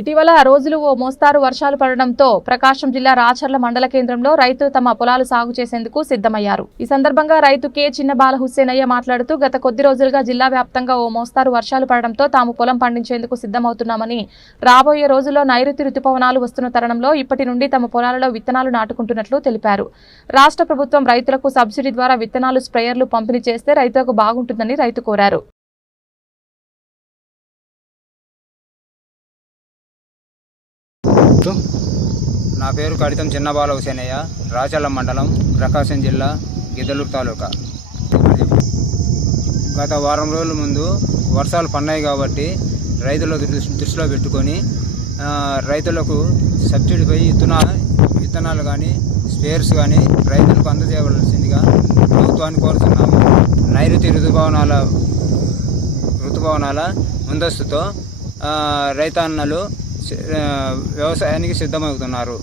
ఇటీవల రోజులు ఓ మోస్తారు వర్షాలు పడడంతో ప్రకాశం జిల్లా రాచర్ల మండల కేంద్రంలో రైతులు తమ పొలాలు సాగు చేసేందుకు సిద్ధమయ్యారు. ఈ సందర్భంగా రైతు కె. చిన్నబాల హుస్సేనయ్య మాట్లాడుతూ గత కొద్ది రోజులుగా జిల్లా వ్యాప్తంగా ఓ మోస్తారు వర్షాలు పడడంతో తాము పొలం పండించేందుకు సిద్ధమవుతున్నామని రాబోయే రోజుల్లో నైరుతి రుతుపవనాలు వస్తున్న తరుణంలో ఇప్పటి నుండి తమ పొలాలలో విత్తనాలు నాటుకుంటున్నట్లు తెలిపారు. రాష్ట్ర ప్రభుత్వం రైతులకు సబ్సిడీ ద్వారా విత్తనాలు స్ప్రేయర్లు పంపిణీ చేస్తే రైతులకు బాగుంటుందని రైతు కోరారు. నా పేరు కడితం చిన్నబాల హుసేనయ్య రాచల్ల మండలం ప్రకాశం జిల్లా గిద్దలూరు తాలూకా. గత వారం రోజుల ముందు వర్షాలు పన్నాయి కాబట్టి రైతుల దృష్టి దృష్టిలో పెట్టుకొని రైతులకు సబ్సిడీపై విత్తన విత్తనాలు కానీ స్పేర్స్ కానీ రైతులకు అందజేయవలసిందిగా ప్రభుత్వాన్ని కోరుతున్నాము. నైరుతి ఋతుభవనాల ఋతుభవనాల ముందస్తుతో రైతాన్నలు వ్యవసాయానికి సిద్ధమవుతున్నారు.